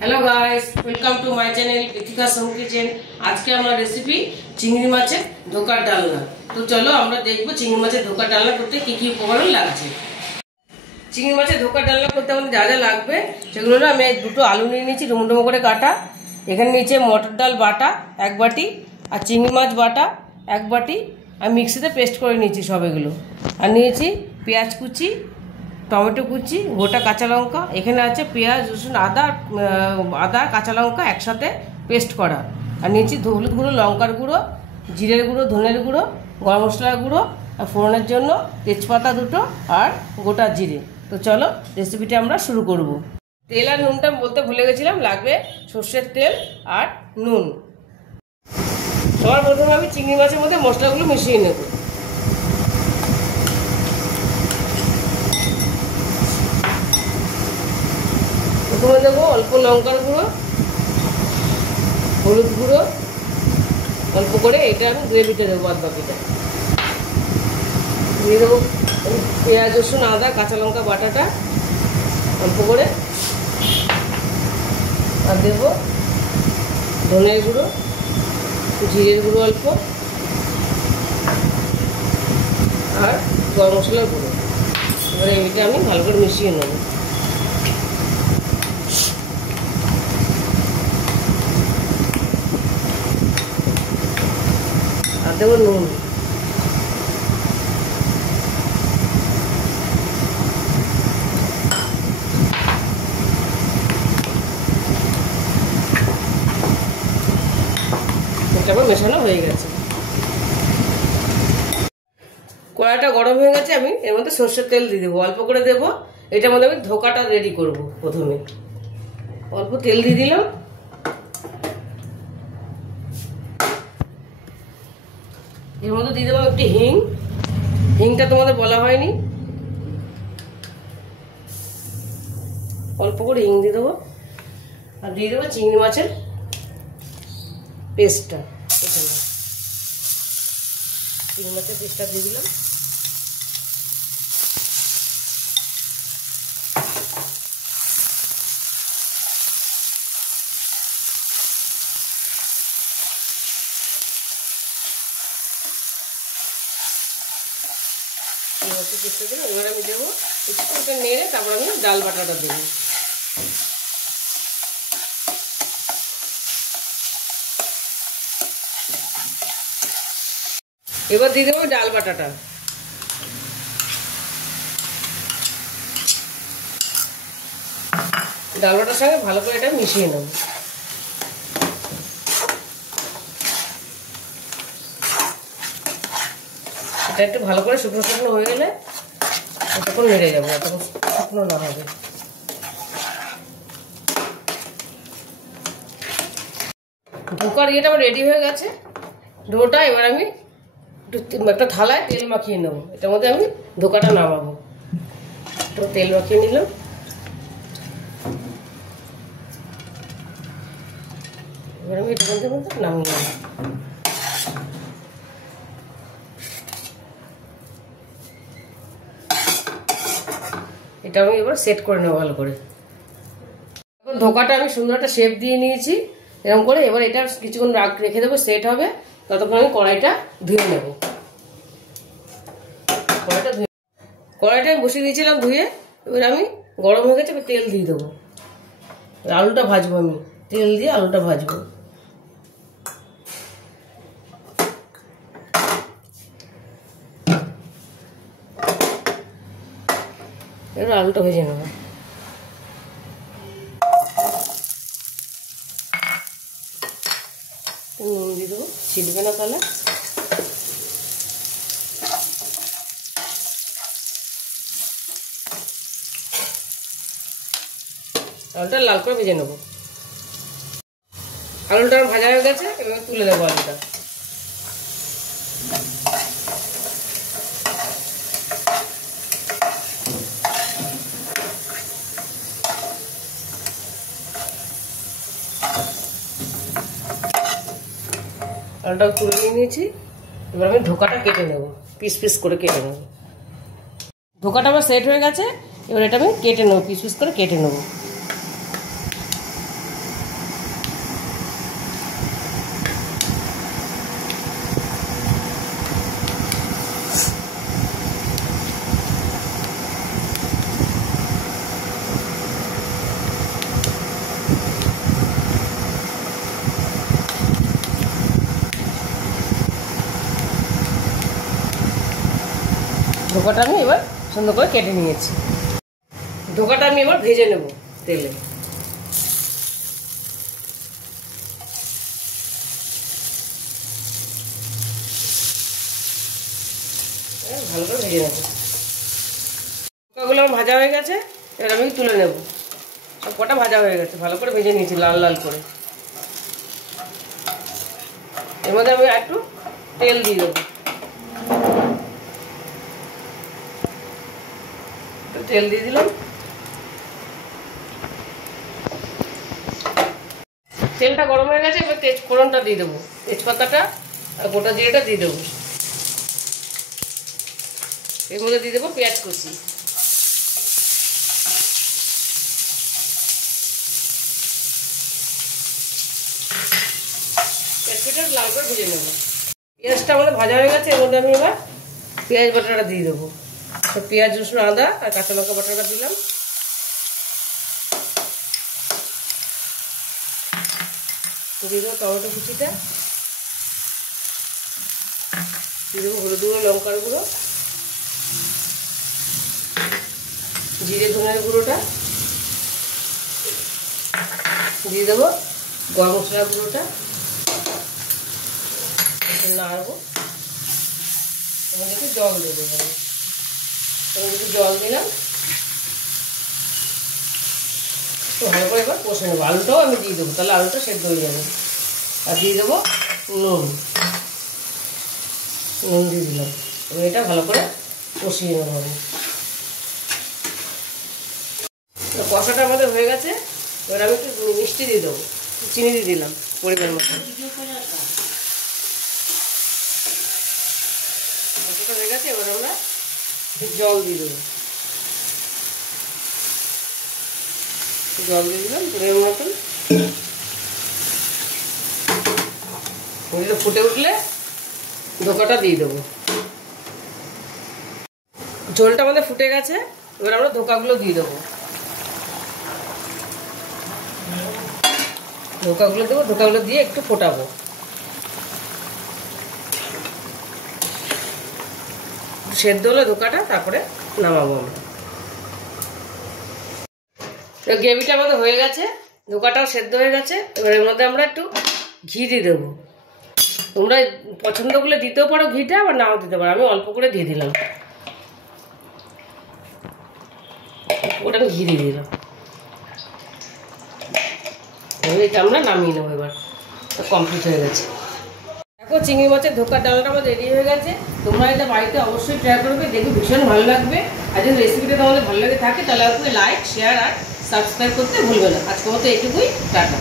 Hello guys, welcome to my channel Kritika Som kitchen. आज के हमारा रेसिपी चिंगड़ी माছের ধোকার ডালনা। তো চলো আমরা দেখব চিংড়ি মাছের ধোকার ডালনা করতে কি কি উপকরণ লাগছে। চিংড়ি মাছের ধোকার ডালনা করতে আমাদের যা যা লাগবে সেগুলো হলো, আমি দুটো আলু নিয়ে নিয়েছি ডুমো ডুমো করে কাটা, এখানে নিচে মটর ডাল বাটা 1 বাটি, আর চিংড়ি মাছ বাটা 1 বাটি, আর মিক্সিতে পেস্ট করে নিয়েছি সব এগুলো। আর নিয়েছি পেঁয়াজ কুচি, টমেটো কুচি, গোটা কাঁচা লঙ্কা, এখানে আছে পেঁয়াজ রসুন আদা কাঁচা লঙ্কা একসাথে পেস্ট করা, আর নিয়েছি হলুদ গুঁড়ো, লঙ্কার গুঁড়ো, জিরের গুঁড়ো, ধনের গুঁড়ো, গরম মশলার গুঁড়ো, আর ফোড়নের জন্য তেজপাতা দুটো আর গোটা জিরে। তো চলো রেসিপিটা আমরা শুরু করব। তেল আর নুনটা বলতে ভুলে গেছিলাম, লাগবে সর্ষের তেল আর নুন। সবার প্রথমে আমি চিংড়ি মাছের মধ্যে মশলাগুলো মিশিয়ে নেব। প্রথমে দেবো অল্প লঙ্কার গুঁড়ো, হলুদ গুঁড়ো অল্প করে, এটা আমি গ্রেভিতে দেবো। বাদ বাকিটা দিয়ে দেবো পেঁয়াজ রসুন আদা কাঁচা লঙ্কা বাটাটা অল্প করে, আর দেবো ধনের গুঁড়ো, জিরের গুঁড়ো অল্প, আর গরম মশলার গুঁড়ো। এবারে এটা আমি ভালো করে মিশিয়ে নেব। আর দেবো নুন। এটা আমার মেশানো হয়ে গেছে। কড়াইটা গরম হয়ে গেছে, আমি এর মধ্যে সর্ষের তেল দিয়ে দেবো, অল্প করে দেবো। এটার মধ্যে আমি ধোকাটা রেডি করব। প্রথমে অল্প তেল দিয়ে দিলাম, এর মধ্যে দিয়ে দেবো একটু হিং। হিংটা তোমাদের বলা হয়নি, অল্প করে হিং দিয়ে দেবো। আর দিয়ে দেবো চিংড়ি মাছের পেস্টটা। এখানে চিংড়ি মাছের পেস্টটা দিয়ে দিলাম। এবার আমি দেবো একটু নেড়ে, তারপর আমি ডাল বাটাটা দেবো। এবার দিয়ে দেবো ডাল বাটাটা। ডাল বাটার সঙ্গে ভালো করে এটা মিশিয়ে নেব। এটা একটু ভালো করে শুকনো শুকনো হয়ে গেলে তখন নেড়ে যাবো, তখন শুকনো না হবে। ধোকার ইয়েটা আমার রেডি হয়ে গেছে, ডোটা। এবার আমি একটা থালায় তেল মাখিয়ে নেবো। এটার মধ্যে আমি ধোকাটা নামাবো। তো তেল মাখিয়ে নিলাম। এবার আমি এটার মধ্যে নামিয়ে নেব। এটা আমি এবার সেট করে নেবো ভালো করে। ধোকাটা আমি সুন্দর একটা শেপ দিয়ে নিয়েছি এরকম করে। এবার এটা কিছুক্ষণ রেখে দেবো, সেট হবে। ততক্ষণ আমি কড়াইটা ধুয়ে নেব। কড়াইটা আমি বসিয়ে দিয়েছিলাম ধুয়ে। এবার আমি গরম হয়ে গেছে, এবার তেল দিয়ে দেবো। আলুটা ভাজবো, আমি তেল দিয়ে আলুটা ভাজবো। এবার আলুটা ভেজে নেব। নুন দিয়ে দেবো, ছিটবে না তাহলে। আলুটা লাল করে ভেজে নেবো। আলুটা ভাজা হয়ে গেছে, এবার তুলে দেবো আলুটা। আলুটা তুলে নিয়েছি। এবার আমি ধোকাটা কেটে নেব, পিস পিস করে কেটে নেব। ধোকাটা আমার সেট হয়ে গেছে। এবার এটা আমি কেটে নেবো, পিস পিস করে কেটে নেবো। ধোকাটা আমি এবার সুন্দর করে কেটে নিয়েছি। ধোকাটা আমি এবার ভেজে নেব তেলে। ভালো করে ভেজে নেব। ধোকাগুলো আমার ভাজা হয়ে গেছে, এবার আমি তুলে নেব। সব কটা ভাজা হয়ে গেছে, ভালো করে ভেজে নিয়েছি লাল লাল করে। এর মধ্যে আমি একটু তেল দিয়ে দেবো। তেল দিয়ে দিলাম। তেলটা গরম হয়ে গেছে, এবার ফোড়নটা দিয়ে দেবো। তেজপাতাটা আর গোটা জিরেটা দিয়ে দেবো। এর মধ্যে দিয়ে দেবো পেঁয়াজ কুচি। পেঁয়াজটা লাল করে ভেজে নেবো। পেঁয়াজটা আমাদের ভাজা হয়ে গেছে, এর মধ্যে আমি এবার পেঁয়াজ বাটাটা দিয়ে দেবো। পেঁয়াজ, রসুন, আদা আর কাঁচা লঙ্কা বাটাটা দিলাম। দিয়ে দেবো টমেটো কুচিটা, দিয়ে দেবো হলুদ গুঁড়ো, লঙ্কার গুঁড়ো, জিরে ধনের গুঁড়োটা, দিয়ে দেবো গরম মশলার গুঁড়োটা, নাড়বো। একটু জল দেবো, একটু জল দিলাম। একটু ভালো করে এবার কষে নেবো। আলুটাও আমি দিয়ে দেবো, তাহলে আলুটা সেদ্ধ হয়ে যাবে। আর দিয়ে দেবো নুন, নুন দিয়ে দিলাম। এবার এটা ভালো করে কষিয়ে নেবো আমি। কষাটা আমাদের হয়ে গেছে, এবার আমি একটু মিষ্টি দিয়ে দেবো, চিনি দিয়ে দিলাম পরিমাণ মতো। কষাটা হয়ে গেছে, এবার আমরা জল দিয়ে দেবো। জল দিয়ে দিলাম পরিমাণ মতন। ফুটে উঠলে ধোকাটা দিয়ে দেবো। ঝোলটা আমাদের ফুটে গেছে, এবার আমরা ধোকাগুলো দিয়ে দেবো। ধোকাগুলো দেবো, ধোকাগুলো দিয়ে একটু ফোটাবো। সেদ্ধ হলো ধোকাটা, তারপরে নামাবো আমরা। গ্রেভিটা আমাদের হয়ে গেছে, ধোকাটাও সেদ্ধ হয়ে গেছে। এবার এর মধ্যে আমরা একটু ঘি দিয়ে দেবো। তোমরা পছন্দ করলে দিতেও পারো ঘিটা, আবার নাও দিতে পারো। আমি অল্প করে দিয়ে দিলাম, ওটা আমি ঘি দিয়ে দিলাম। এটা আমরা নামিয়ে নেবো। এবার কমপ্লিট হয়ে গেছে। দেখো চিংড়ি মাছের ধোকার ডালটা আমাদের রেডি হয়ে গেছে। তোমরা এটা বাড়িতে অবশ্যই ট্রাই করবে, দেখবে ভীষণ ভালো লাগবে। আর যদি রেসিপিটা তোমাদের ভালো লাগে থাকে, তাহলে আপনি লাইক, শেয়ার আর সাবস্ক্রাইব করতে ভুলবে না। আজকের মতো এইটুকুই, টাটা।